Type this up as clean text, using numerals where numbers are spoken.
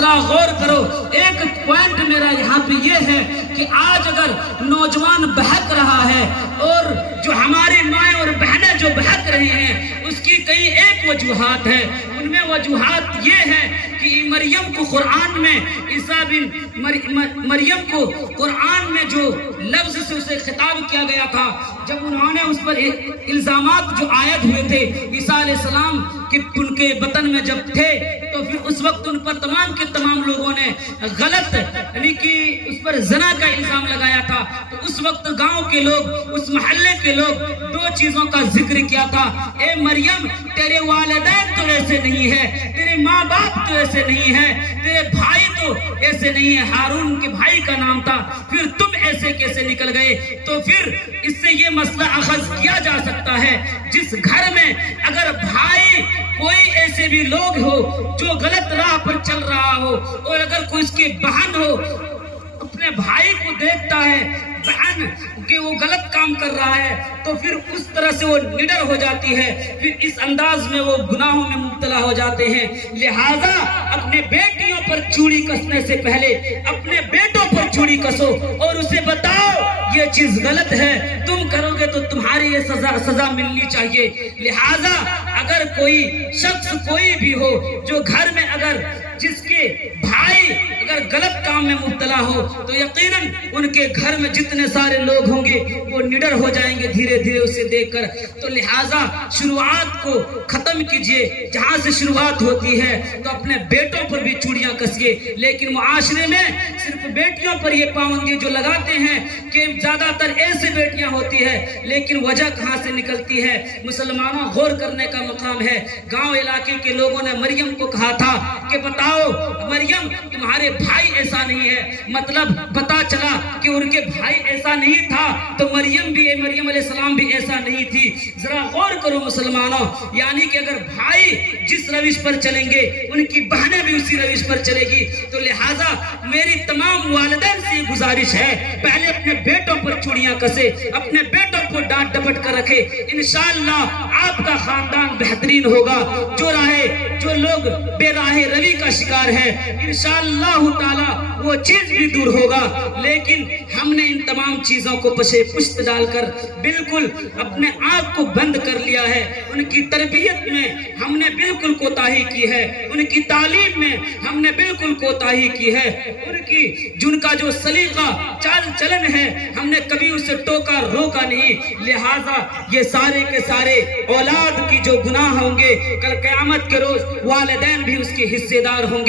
ذرا غور کرو، ایک پوائنٹ میرا یہاں پہ یہ ہے کہ آج اگر نوجوان بہک رہا ہے اور جو ہمارے مائیں اور بہنیں جو بہک رہے ہیں اس کی کئی ایک وجوہات ہے. ان میں وجوہات یہ ہے کہ مریم کو قرآن میں عیسیٰ بن مریم کو قرآن میں جو لفظ سے اسے خطاب کیا گیا تھا، جب انہوں نے اس پر الزامات جو عائد ہوئے تھے عیسیٰ علیہ السلام کہ ان کے بطن میں جب تھے، تو پھر اس وقت ان پر تمام کے تمام لوگوں نے غلط یعنی کہ اس پر زنا کا الزام لگایا تھا. تو اس وقت گاؤں کے لوگ، اس محلے کے لوگ دو چیزوں کا ذکر کیا تھا: اے مریم، تیرے والدین تو ایسے نہیں ہے، تیرے ماں باپ تو ایسے نہیں ہے، تیرے بھائی تو ایسے نہیں ہے، ہارون کے بھائی کا نام تھا، پھر تم ایسے کیسے نکل گئے؟ تو پھر اس سے یہ مسئلہ اخذ کیا جا سکتا ہے جس گھر میں اگر بھائی کوئی ایسے بھی لوگ ہو جو غلط راہ پر چل رہا ہو، اور اگر کوئی اس کی بہن ہو اپنے بھائی کو دیکھتا ہے بہن کہ وہ غلط کام کر رہا ہے، تو پھر اس طرح سے وہ نڈر ہو جاتی ہے، پھر اس انداز میں وہ گناہوں میں مبتلا ہو جاتے ہیں. لہٰذا اپنے بیٹیوں پر چوڑی کسنے سے پہلے اپنے بیٹوں پر چوڑی کسو اور اسے بتاؤ یہ چیز غلط ہے، تم کرو گے تو تمہاری یہ سزا ملنی چاہیے. لہٰذا اگر کوئی شخص کوئی بھی ہو جو گھر میں اگر جس کے بھائی اگر غلط کام میں مبتلا ہو، تو یقیناً ان کے گھر میں جتنے سارے لوگ ہوں گے وہ نڈر ہو جائیں گے دھیرے دھیرے اسے دیکھ کر. تو لہٰذا شروعات کو ختم کیجئے، جہاں سے شروعات ہوتی ہے تو اپنے بیٹوں پر بھی چوڑیاں کسیے. لیکن معاشرے میں صرف بیٹیوں پر یہ پابندی جو لگاتے ہیں کہ زیادہ تر ایسے بیٹیاں ہوتی ہے، لیکن وجہ کہاں سے نکلتی ہے؟ مسلمانوں غور کرنے کا مقام ہے. گاؤں علاقے کے لوگوں نے مریم کو کہا تھا کہ بتاؤ مریم، تمہارے بھائی ایسا نہیں ہے. مطلب پتا چلا کہ ان کے بھائی ایسا نہیں تھا تو مریم علیہ السلام بھی ایسا نہیں تھی. ذرا غور کرو مسلمانوں، یعنی کہ اگر بھائی جس روش پر چلیں گے ان کی بہنیں بھی اسی روش پر چلے گی. تو لہٰذا میری تمام والدین سے گزارش ہے، پہلے اپنے بیٹوں پر چوڑیاں کسے، اپنے بیٹوں کو ڈانٹ ڈپٹ کر رکھے. انشاءاللہ آپ کا خاندان بہترین ہوگا. جو لوگ بے راہ روی کا شکار ہے، انشاءاللہ تعالی وہ چیز بھی دور ہوگا. لیکن ہم نے ان تمام چیزوں کو پشے پشت ڈال کر بالکل اپنے آپ کو بند کر لیا ہے. ان کی تربیت میں ہم نے بالکل کوتاہی کی ہے، ان کی تعلیم میں ہم نے بالکل کوتاہی کی ہے. جن کا جو سلیقہ چال چلن ہے ہم نے کبھی اسے ٹوکا روکا نہیں. لہٰذا یہ سارے کے سارے اولاد کی جو گناہ ہوں گے، کل قیامت کے روز والدین بھی اس کے حصے دار ہوں گے.